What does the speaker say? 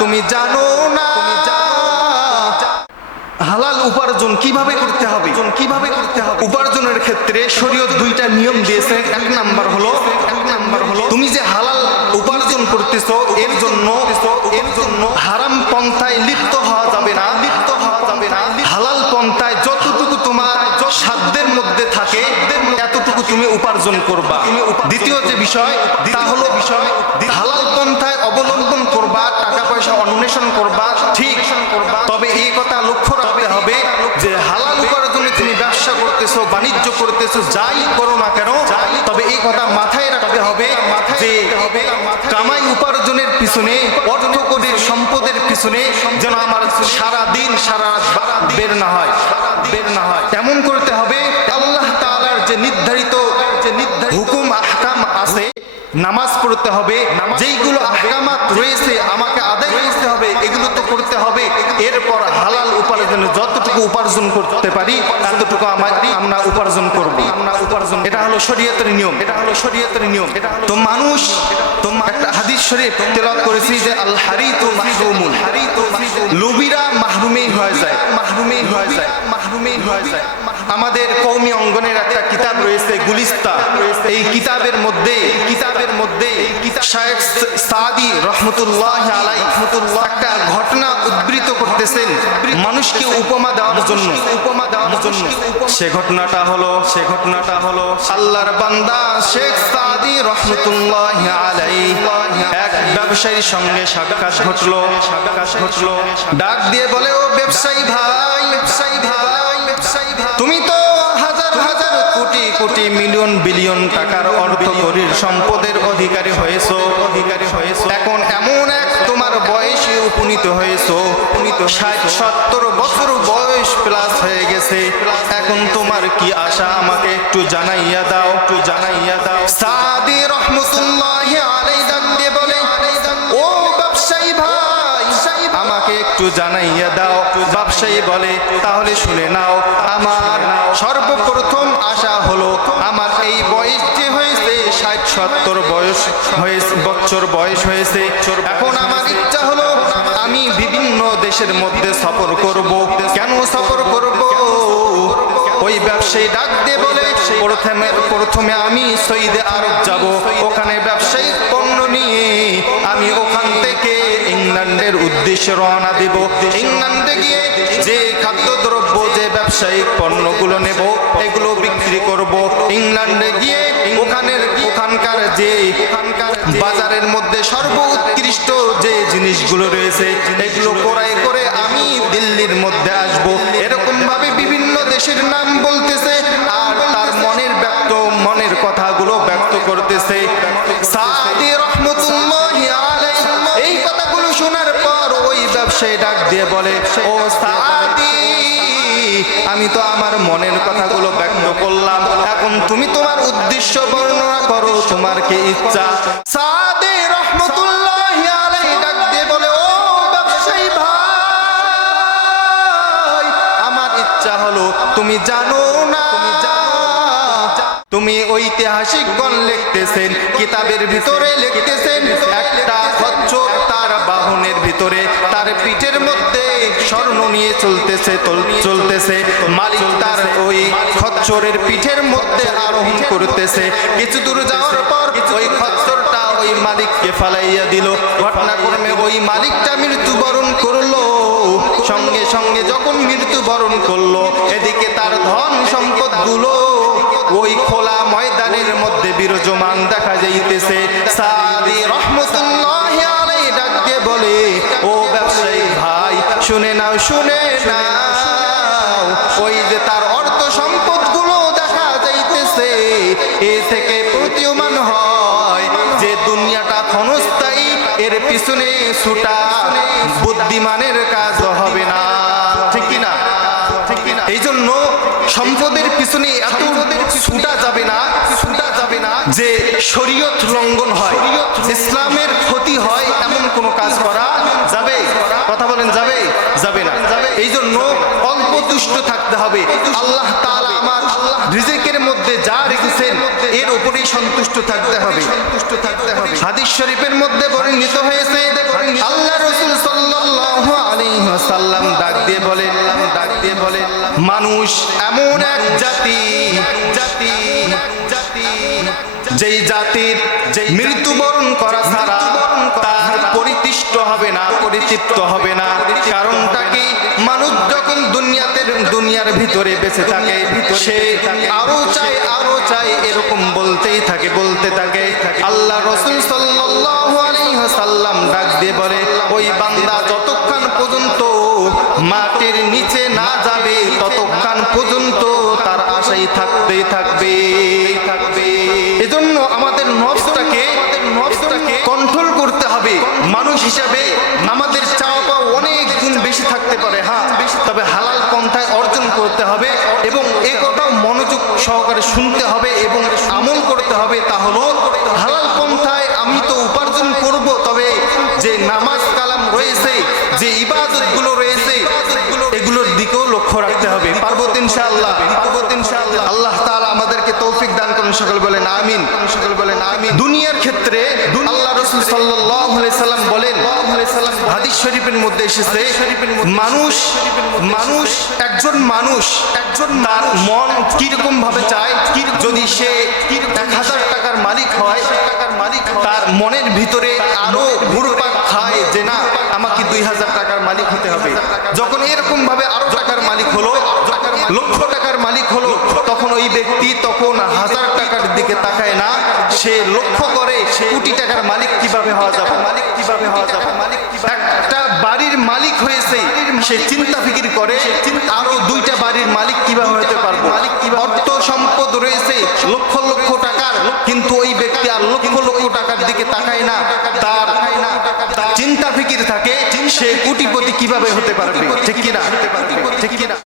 তুমি জানো না হালাল উপার্জন কিভাবে করতে হবে, উপার্জনের ক্ষেত্রে শরীয়ত দুইটা নিয়ম দিয়েছে। এক নাম্বার হলো তুমি যে হালাল উপার্জন করতেছো এর জন্য হারাম পন্থায় লিপ্ত হওয়া যাবে না। হালাল পন্থায় যতটুকু তোমার সাধ্যের মধ্যে থাকে এতটুকু তুমি উপার্জন করবা। দ্বিতীয় যে বিষয় তা হলো হালাল পন্থায় অবলম্বন করবা, টাকা পয়সা অন্বেষণ করবা, ঠিক, তবে এই কথা লক্ষ্য রাখতে হবে যে হালাল উপার্জনে তুমি ব্যবসা করতেছো, বাণিজ্য করতেছো, যাই করো না কেন, তবে এই কথা মাথায় রাখতে হবে যে কামাই উপার্জনের পিছনে, অর্থ কোটির সম্পদের পিছনে যেন আমার সারা দিন সারা রাত বের না হয়। এমন করতে হবে আল্লাহ তাআলার যে নির্ধারিত হুকুম আহকাম আছে, নামাজ পড়তে হবে, যেইগুলো আহকামাত রয়েছে আমাকে আদায় করতে হবে, এগুলো তো করতে হবে। এরপর হালাল উপার্জনে যতটুকু উপার্জন করতে পারি ততটুকু আমরা উপার্জন করব। এটা হলো শরীয়তের নিয়ম। তো মানুষ একটা হাদিস শরীফ তেলাওয়াত করেছি যে আল হারিতু মাহরুমুন, লোভীরা মাহরুমেই হয়ে যায়। আমাদের কওমি অঙ্গনের একটা কিতাব রয়েছে গুলিস্তা, এই কিতাবের মধ্যে শায়েখ সাদি রহমতুল্লাহি আলাইহি একটা ঘটনা উদ্ধৃত করতেছেন মানুষকে উপমা দেওয়ার জন্য। সে ঘটনাটা হলো আল্লাহর বান্দা শেখ সাদি রহমতুল্লাহি আলাইহি এক ব্যবসায়ীর সঙ্গে সাক্ষাৎ ঘটলো। ডাক দিয়ে বলে, ও ব্যবসায়ী ভাই, তুমি তো হাজার হাজার কোটি কোটি মিলিয়ন বিলিয়ন টাকার অর্থকরীর সম্পদের অধিকারী হয়েছো। এখন এমন এক তোমার বয়সে উপনীত হয়েছো, 60-70 বছর বয়স প্লাস হয়ে গেছে। এখন তোমার কি আশা আমাকে একটু জানাইয়া দাও। সাদি রহমতুল্লাহি আলাইহি ডাক দিয়ে বলে, ও ব্যবসায়ী ভাই, আমাকে একটু জানাইয়া দাও। ব্যবসায়ী বলে, তাহলে শুনে নাও, আমার সর্বপ্রথম আশা হলো আমার এই বয়স যে হয়েছে 60-70 বছর বয়স হয়েছে, এখন আমার ইচ্ছা হলো আমি বিভিন্ন দেশের মধ্যে সফর করব। কেন সফর করব? ওই ব্যবসায়ী ডাক দিয়ে বলে, প্রথমে আমি সৌদি আরব যাব, ওখানে ব্যবসায়িক পণ্য নিয়ে আমি ওখান থেকে ইংল্যান্ডের উদ্দেশ্যে রওনা দেব। ইংল্যান্ডে গিয়ে যে খাদ্যদ্রব্য, যে ব্যবসায়িক পণ্যগুলো নেব এগুলো বিক্রি করব। ইংল্যান্ডে গিয়ে ওখানকার যে বাজারের মধ্যে সর্বোৎকৃষ্ট যে জিনিসগুলো রয়েছে এগুলো ক্রয় করে আমি দিল্লির মধ্যে আসব। এরকম ভাবে বিভিন্ন দেশের নাম বলতেছে আর তার মনের কথাগুলো ব্যক্ত করতেছে। সাদি রহমতুল্লাহি আলাইহি এই কথাগুলো শোনার পর ওই ব্যবসায়ী ডাক দিয়ে বলে, ও সাদি, আমি তো আমার মনের কথাগুলো ব্যক্ত করলাম, এখন তুমি তোমার উদ্দেশ্য বর্ণনা করো, তোমার কি ইচ্ছা? সাদি রহমতুল্লাহি আলাইহি ডাক দিয়ে বলে, ও ব্যবসায়ী ভাই, আমার ইচ্ছা হলো তুমি জানো না, তুমি ঐতিহাসিকগণ লিখতেছেন, কিতাবের ভিতরে লিখতেছেন একটা খচ্চর তার বাহনের ভিতরে তার পিঠের মধ্যে স্বর্ণ নিয়ে চলতেছে। মালিক তার ওই খচ্চরের পিঠের মধ্যে আরোহণ করতেছে। কিছু দূর যাওয়ার পর ওই খচ্চরটা ওই মালিককে ফালাইয়া দিল। ঘটনাক্রমে ওই মালিকটা মৃত্যুবরণ করলো। সঙ্গে সঙ্গে যখন মৃত্যুবরণ করলো, এদিকে তার ধন সম্পদ গুলো ওই খোলা ময়দানের মধ্যে বিরাজমান দেখা যাইতেছে। সাদি রহমতুল্লাহি আলাইহি ডাক দিয়ে বলে, ও ব্যবসায়ী ভাই, শুনে নাও, ওই যে তার অর্থ সম্পদ গুলো দেখা যাইতেছে, এ থেকে প্রতীয়মান হয় যে দুনিয়াটা ক্ষণস্থায়ী, এর পিছনে ছুটা বুদ্ধিমানের কাজ হবে না। ঠিক কিনা? এই জন্য সম্পদের পিছনে এত ছুটা যাবে না যে শরীয়ত লঙ্ঘন হয়, ইসলামের ক্ষতি হয়, এমন কোনো কাজ করা যাবে? কথা বলেন, যাবে না। এই জন্য অল্প তুষ্ট থাকতে হবে। আল্লাহ তাআলা আমার রিজিকের মধ্যে যা রেখেছেন এর উপরেই সন্তুষ্ট থাকতে হবে। হাদিস শরীফের মধ্যে বর্ণিত হয়েছে আল্লাহ রাসূল সাল্লাল্লাহু আলাইহি ওয়াসাল্লাম ডাক দিয়ে বলেন মানুষ এমন এক জাতি যেই জাতির মৃত্যুবরণ করা ছাড়া তার পরিতৃষ্ট হবে না, পরিতৃপ্ত হবে না। কারণটা কি? মানুষ যখন দুনিয়ার ভিতরে বেঁচে থাকে সে আরো চাই এরকম বলতে থাকে। আল্লাহ রাসূল সাল্লাল্লাহু আলাইহি ওয়াসাল্লাম ডাক দিয়ে বলে ওই বান্দা যতক্ষণ পর্যন্ত মাটির নিচে না যাবে ততক্ষণ পর্যন্ত তার আশাই থাকবে। এজন্য আমাদের নফসটাকে কন্ট্রোল করতে হবে। মানুষ হিসাবে আমাদের চাওয়া পাওয়া অনেক গুণ বেশি থাকতে পারে, হ্যাঁ, তবে হালাল পন্থায় অর্জন করতে হবে এবং এ কথাও মনোযোগ সহকারে শুনতে হবে এবং আমল করতে হবে। তা হলো হালাল পন্থায় আমি তো উপার্জন করব, তবে যে নামাজ কালাম রয়েছে, যে ইবাদতগুলো রয়েছে, এগুলোর দিকেও লক্ষ্য রাখতে হবে। পারবো ইনশাআল্লাহ। আল্লাহ তাআলা আমাদেরকে তৌফিক দান করুন। সকল বলেন আমিন। দুনিয়ার ক্ষেত্রে আল্লাহ রাসূল সাল্লাল্লাহু আলাইহি সাল্লাম বলেন, হাদিস শরীফের মধ্যে এসেছে একজন মানুষ তার মন কিরকম ভাবে চায়, যদি সে 1000 টাকার মালিক হয় তার মনের ভিতরে আরো ঘুরপাক খায় যে না আমাকে 2000 টাকার মালিক হতে হবে। যখন এরকম ভাবে আরো টাকার মালিক হলো, লক্ষ টাকার মালিক হলো, তখন ওই ব্যক্তি 1000 টাকার দিকে তাকায় না, সে লক্ষ্য করে কোটি টাকার মালিক কিভাবে হওয়া যাবে। একটা বাড়ির মালিক হয়েছে, সে চিন্তা ফিকির করে আরো 2টা বাড়ির মালিক কিভাবে হতে পারবো। অর্থ সম্পদ রয়েছে লক্ষ লক্ষ টাকার, কিন্তু ওই ব্যক্তি আর লক্ষ লক্ষ টাকার দিকে তাকায় না, তার চিন্তা ফিকির থাকে সে কোটিপতি কিভাবে হতে পারবে। ঠিক কিনা?